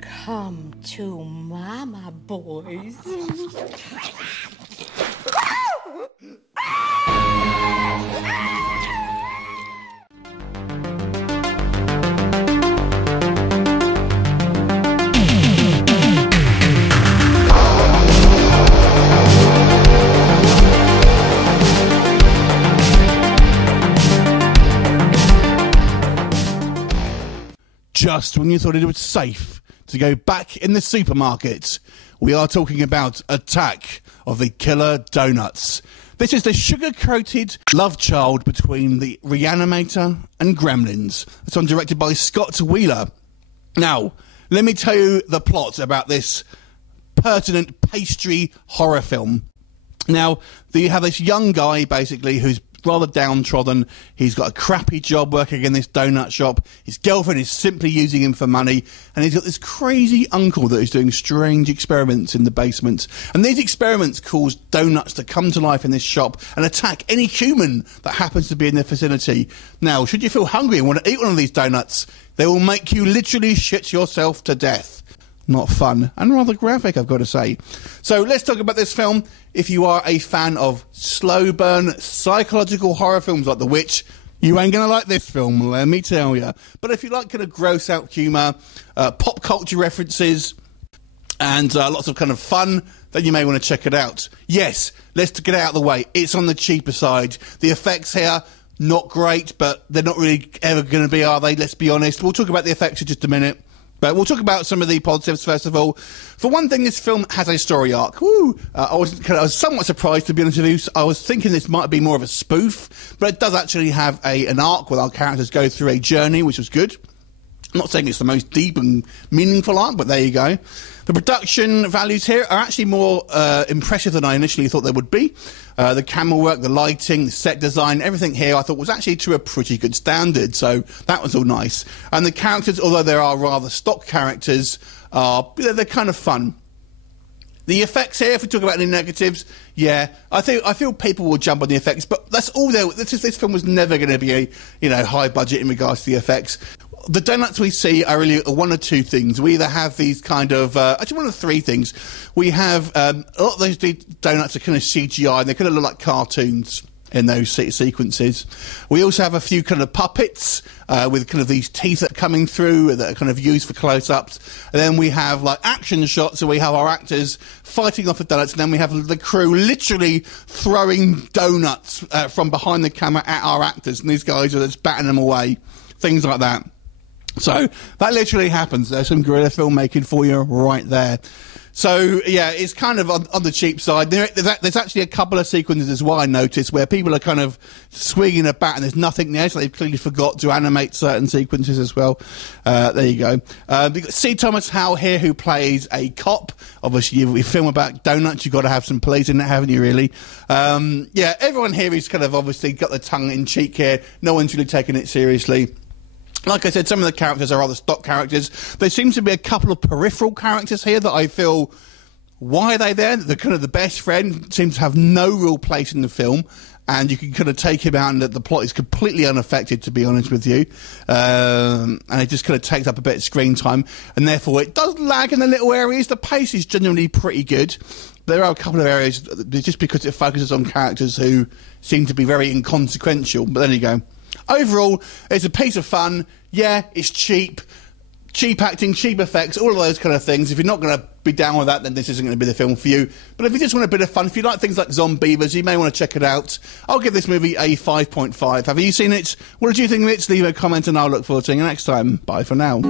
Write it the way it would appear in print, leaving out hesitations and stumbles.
Come to Mama, boys. Just when you thought it was safe to go back in the supermarket, we are talking about Attack of the Killer Donuts. This is the sugar-coated love child between the Reanimator and Gremlins. It's one directed by Scott Wheeler. Now, let me tell you the plot about this pertinent pastry horror film. Now, you have this young guy, basically, who's rather downtrodden. He's got a crappy job working in this donut shop. His girlfriend is simply using him for money, and he's got this crazy uncle that is doing strange experiments in the basement. And these experiments cause donuts to come to life in this shop and attack any human that happens to be in the vicinity. Now, should you feel hungry and want to eat one of these donuts, they will make you literally shit yourself to death. Not fun, and rather graphic, I've got to say. So let's talk about this film. If you are a fan of slow burn psychological horror films like The Witch, you ain't going to like this film, let me tell you. But if you like kind of gross out humour, pop culture references, and lots of kind of fun, then you may want to check it out. Yes, let's get it out of the way. It's on the cheaper side. The effects here, not great, but they're not really ever going to be, are they? Let's be honest. We'll talk about the effects in just a minute. But we'll talk about some of the positives first of all. For one thing, this film has a story arc. Woo! I was somewhat surprised, to be honest with you. I was thinking this might be more of a spoof, but it does actually have an arc where our characters go through a journey, which was good. I'm not saying it's the most deep and meaningful arc, but there you go. The production values here are actually more impressive than I initially thought they would be. The camera work, the lighting, the set design, everything here I thought was actually to a pretty good standard, so that was all nice. And the characters, although there are rather stock characters, they're kind of fun. The effects here, if we talk about any negatives, yeah, I feel people will jump on the effects, but that's all there. This film was never going to be a high budget in regards to the effects. The donuts we see are really one or two things. We either have these kind of, actually one of three things. We have, a lot of those donuts are kind of CGI, and they kind of look like cartoons in those sequences. We also have a few kind of puppets, with kind of these teeth that are coming through that are kind of used for close-ups. And then we have like action shots, so we have our actors fighting off the donuts, and then we have the crew literally throwing donuts from behind the camera at our actors, and these guys are just batting them away. Things like that. So that literally happens. There's some guerrilla filmmaking for you right there. So yeah, it's kind of on the cheap side. There's actually a couple of sequences as well I noticed where people are kind of swinging a bat and there's nothing there, so they've clearly forgot to animate certain sequences as well. There you go. We've got C. Thomas Howell here, who plays a cop. Obviously, you film about donuts, you've got to have some police in it, haven't you, really? Yeah, everyone here is kind of obviously got the tongue in cheek here. No one's really taking it seriously. Like I said, some of the characters are rather stock characters. There seems to be a couple of peripheral characters here that I feel, why are they there? The kind of the best friend seems to have no real place in the film, and you can kind of take him out and the plot is completely unaffected, to be honest with you. And it just kind of takes up a bit of screen time, and therefore it does lag in the little areas. The pace is generally pretty good. There are a couple of areas, just because it focuses on characters who seem to be very inconsequential, but there you go. Overall, it's a piece of fun. Yeah, it's cheap. Cheap acting, cheap effects, all of those kind of things. If you're not going to be down with that, then this isn't going to be the film for you. But if you just want a bit of fun, if you like things like Zombievers, you may want to check it out. I'll give this movie a 5.5. Have you seen it? What did you think of it? Leave a comment and I'll look forward to seeing you next time. Bye for now.